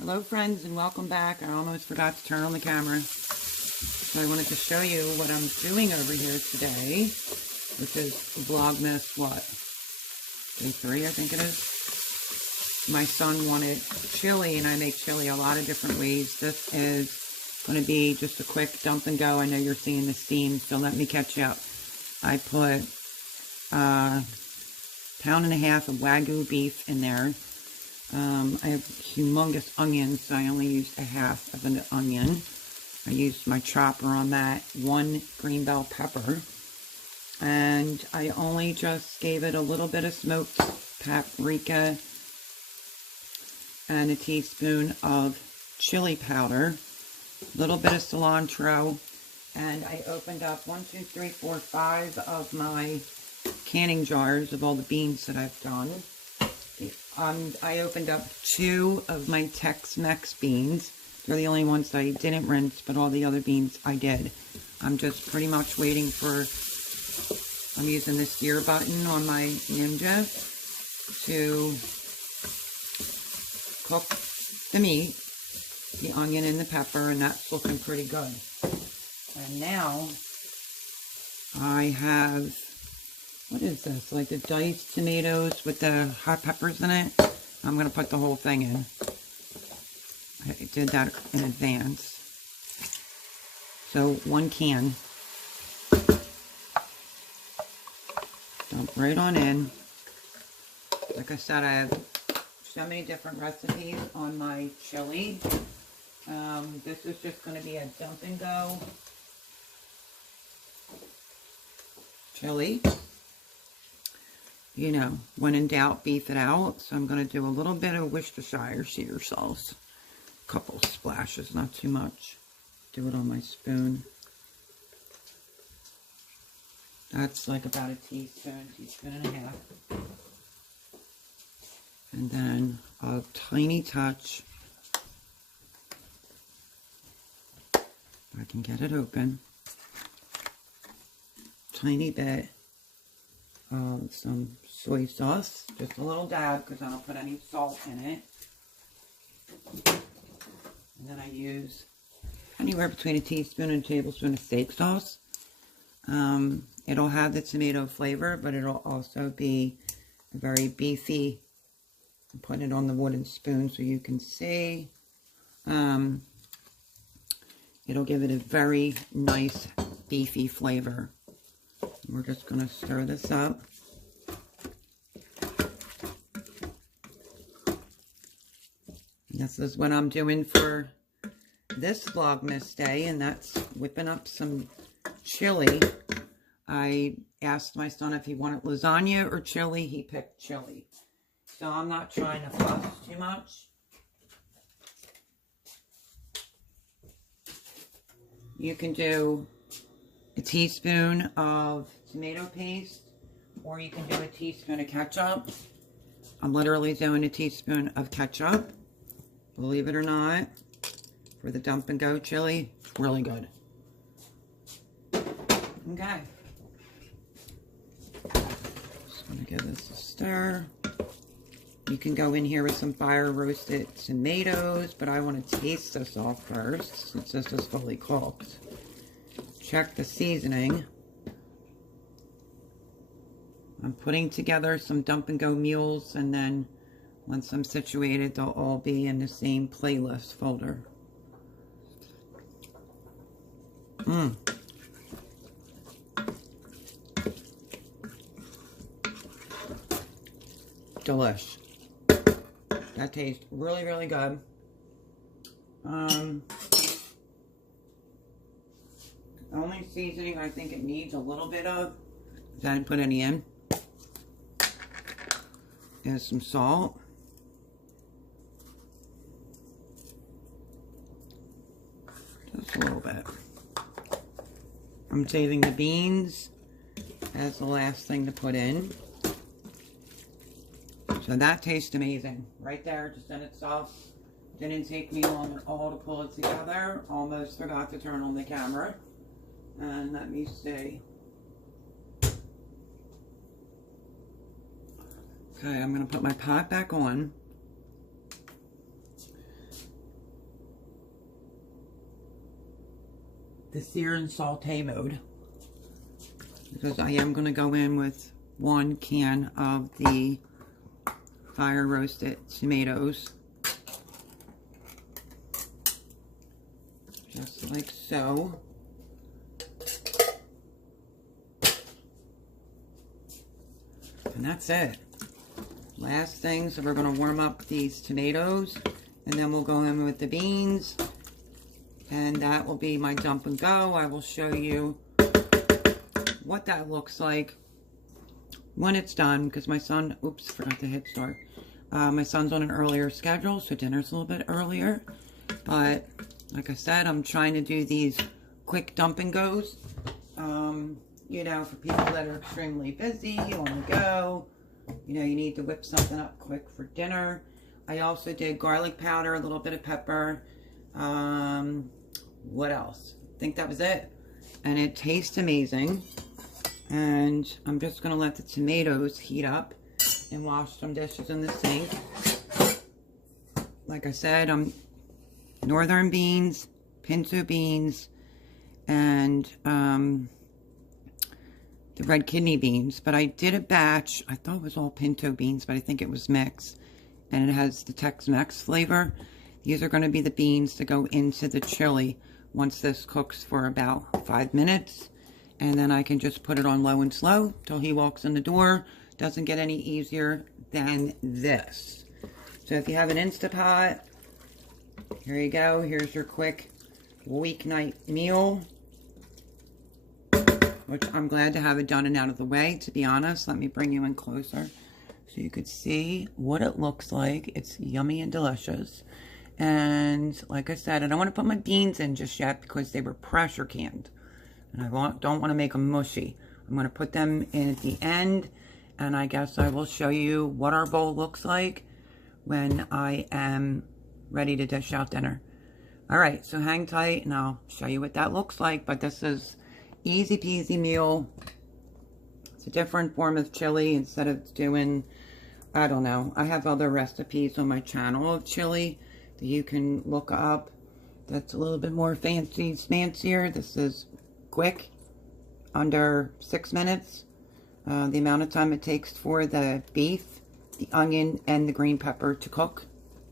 Hello friends and welcome back. I almost forgot to turn on the camera. So I wanted to show you what I'm doing over here today, which is Vlogmas, what? Day 3, I think it is. My son wanted chili, and I make chili a lot of different ways. This is going to be just a quick dump and go. I know you're seeing the steam, so let me catch you up. I put a pound and a half of Wagyu beef in there. I have humongous onions, so I only used a half of an onion. I used my chopper on that, 1 green bell pepper, and I only just gave it a little bit of smoked paprika and a teaspoon of chili powder, a little bit of cilantro, and I opened up 5 of my canning jars of all the beans that I've done. I opened up 2 of my Tex-Mex beans. They're the only ones that I didn't rinse, but all the other beans I did. I'm just pretty much waiting for, I'm using the sear button on my Ninja to cook the meat, the onion and the pepper, and that's looking pretty good. And now I have, what is this? Like the diced tomatoes with the hot peppers in it. I'm going to put the whole thing in. I did that in advance. So 1 can. Dump right on in. Like I said, I have so many different recipes on my chili. This is just going to be a dump and go chili. You know, when in doubt, beef it out. So I'm going to do a little bit of Worcestershire Cedar sauce. A couple splashes, not too much. Do it on my spoon. That's like about a teaspoon and a half. And then a tiny touch, if I can get it open, tiny bit of some soy sauce, just a little dab because I don't put any salt in it. And then I use anywhere between a teaspoon and a tablespoon of steak sauce. It'll have the tomato flavor, but it'll also be very beefy. I'm putting it on the wooden spoon so you can see. It'll give it a very nice beefy flavor. We're just going to stir this up. This is what I'm doing for this Vlogmas day, and that's whipping up some chili. I asked my son if he wanted lasagna or chili. He picked chili. So I'm not trying to fuss too much. You can do a teaspoon of tomato paste, or you can do a teaspoon of ketchup. I'm literally doing a teaspoon of ketchup. Believe it or not, for the dump and go chili, it's really good. Okay. Just gonna give this a stir. You can go in here with some fire roasted tomatoes, but I want to taste this off first since this is fully cooked. Check the seasoning. I'm putting together some dump and go meals, and then once I'm situated, they'll all be in the same playlist folder. Delish. That tastes really, really good. The only seasoning I think it needs a little bit of, because I didn't put any in, is some salt. Just a little bit. I'm saving the beans as the last thing to put in. So that tastes amazing. Right there, just in itself. Didn't take me long at all to pull it together. Almost forgot to turn on the camera. And let me see. Okay, I'm going to put my pot back on. the sear and saute mode, because I am going to go in with 1 can of the fire roasted tomatoes, just like so. And that's it. Last thing, so we're going to warm up these tomatoes, and then we'll go in with the beans, and that will be my dump and go. I will show you what that looks like when it's done, because my son, oops, forgot to hit start. My son's on an earlier schedule, so dinner's a little bit earlier. But like I said, I'm trying to do these quick dump and goes. You know, for people that are extremely busy, on the go, you know, you need to whip something up quick for dinner. I also did garlic powder, a little bit of pepper. What else? I think that was it. And it tastes amazing. And I'm just going to let the tomatoes heat up and wash some dishes in the sink. Like I said, I'm northern beans, pinto beans, and the red kidney beans. But I did a batch. I thought it was all pinto beans, but I think it was mixed. And it has the Tex-Mex flavor. These are going to be the beans to go into the chili once this cooks for about 5 minutes. And then I can just put it on low and slow till he walks in the door. Doesn't get any easier than this. So if you have an Instapot, here you go. Here's your quick weeknight meal, which I'm glad to have it done and out of the way, to be honest. Let me bring you in closer so you could see what it looks like. It's yummy and delicious. And like I said, I don't want to put my beans in just yet because they were pressure canned. And I don't want to make them mushy. I'm going to put them in at the end. And I guess I will show you what our bowl looks like when I am ready to dish out dinner. Alright, so hang tight and I'll show you what that looks like. But this is easy peasy meal. It's a different form of chili instead of doing, I don't know. I have other recipes on my channel of chili that you can look up. That's a little bit more fancy, fancier. This is quick, under 6 minutes. The amount of time it takes for the beef, the onion, and the green pepper to cook.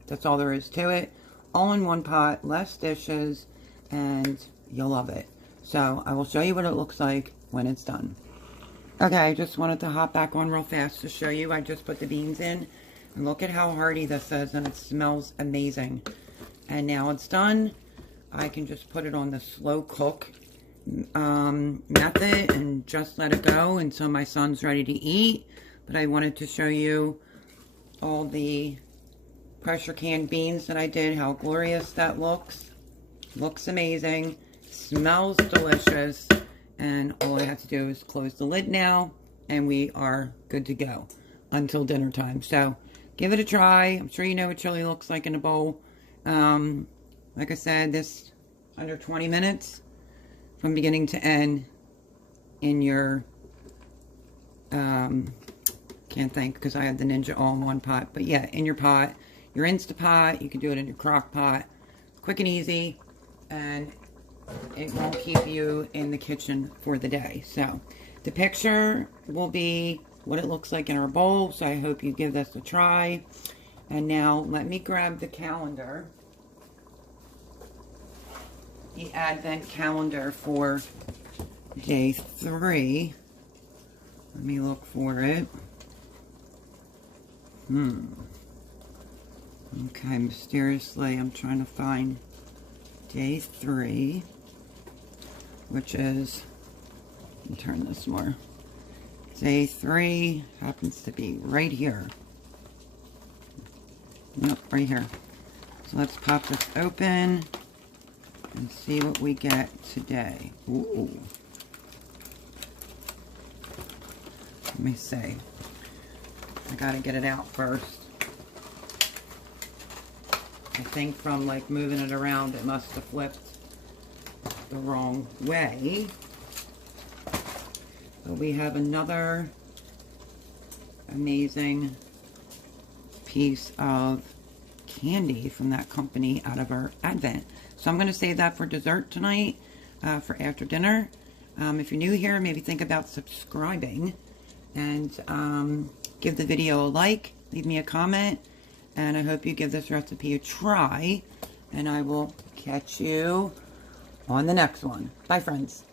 That's all there is to it. All in one pot, less dishes, and you'll love it. So I will show you what it looks like when it's done. Okay, I just wanted to hop back on real fast to show you. I just put the beans in. And look at how hearty this is, and it smells amazing. And now it's done. I can just put it on the slow cook method and just let it go until my son's ready to eat. But I wanted to show you all the pressure canned beans that I did, how glorious that looks. Looks amazing, smells delicious, and all I have to do is close the lid now and we are good to go until dinner time. So give it a try. I'm sure you know what chili looks like in a bowl. Like I said, this under 20 minutes from beginning to end in your, can't think because I have the Ninja all-in-one pot. But yeah, in your pot, your Instapot, you can do it in your crock pot. Quick and easy, and it won't keep you in the kitchen for the day. So the picture will be what it looks like in our bowl, so I hope you give this a try. And now let me grab the calendar, the advent calendar for day 3. Let me look for it. Okay, mysteriously I'm trying to find day 3, which is, let me turn this more. Day 3 happens to be right here. Nope, right here. So let's pop this open and see what we get today. Ooh. Let me see. I gotta get it out first. I think from like moving it around, it must have flipped the wrong way. But we have another amazing piece of candy from that company out of our advent. So I'm going to save that for dessert tonight. for after dinner. If you're new here, maybe think about subscribing and give the video a like, leave me a comment, and I hope you give this recipe a try, and I will catch you on the next one. Bye, friends.